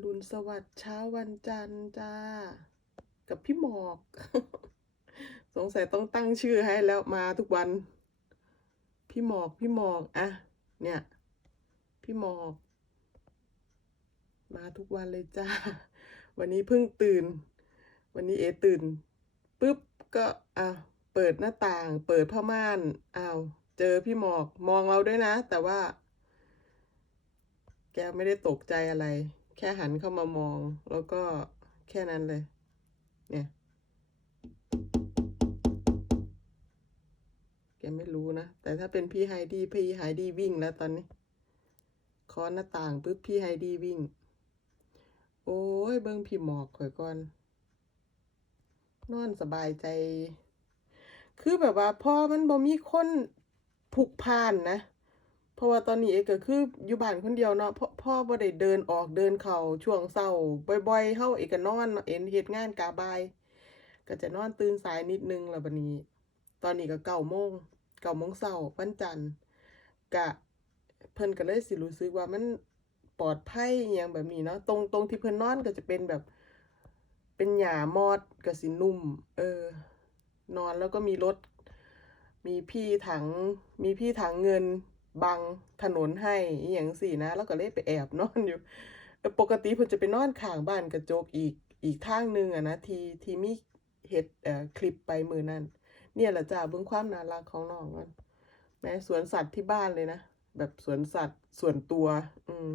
รุณสวัสดิ์เช้าวันจันทร์จ้า กับพี่หมอก สงสัยต้องตั้งชื่อให้แล้วมาทุกวัน พี่หมอกพี่หมอกอะเนี่ย พี่หมอก มาทุกวันเลยจ้า วันนี้เพิ่งตื่น วันนี้เอตื่นปุ๊บก็อะเปิดหน้าต่าง เปิดผ้าม่านอ้าวเจอพี่หมอกมองเราด้วยนะ แต่ว่า แกไม่ได้ตกใจอะไร แค่หันเข้ามามอง แล้วก็แค่นั้นเลย เนี่ย แกไม่รู้นะ แต่ถ้าเป็นพี่ไฮดี้พี่ไฮดี้วิ่งแล้วตอนนี้คาะหน้าต่างปุ๊บพี่ไฮดี้วิ่ง โอ้ยเบิ่งพี่หมอกข่อยก่อน นอนสบายใจ คือแบบว่าพอมันบ่มีคนผลุกพานนะ เพราะว่าตอนนี้เอกก็คืออยู่บ้านคนเดียวเนาะพ่อพ่อบ่ได้เดินออกเดินเข้าช่วงเช้าบ่อยๆเฮาเอกก็นอนเอ็นเฮ็ดงานกะบ่าย ก็จะนอนตื่นสายนิดนึงล้วบัดนี้ ตอนนี้ก็เก้าโมงเก้าโมงเช้าวันจันทร์กะเพิ่นก็เลยสิรู้สึกว่ามันปลอดภัยอย่างแบบนี้เนาะตรงตรงที่เพิ่นนอนก็จะเป็นแบบ เป็นหญ้ามอดก็สินุ่ม เออ นอนแล้วก็มีรถมีพี่ถังมีพี่ถังเงิน บังถนนให้อหย่างสี่นะ แล้วก็เลยไปแอบนอนอยู่ ปกติเพิ่นจะไปนอนข้างบ้านกระจกอีกอีกทางหนึ่งอะนะทีทีมีเห็ดเอ่อคลิปไปมือนั่นเนี่ยแหละจ้าเบิ่งความน่ารักของน้องมันแม้สวนสัตว์ที่บ้านเลยนะ แบบสวนสัตว์ส่วนตัว อืม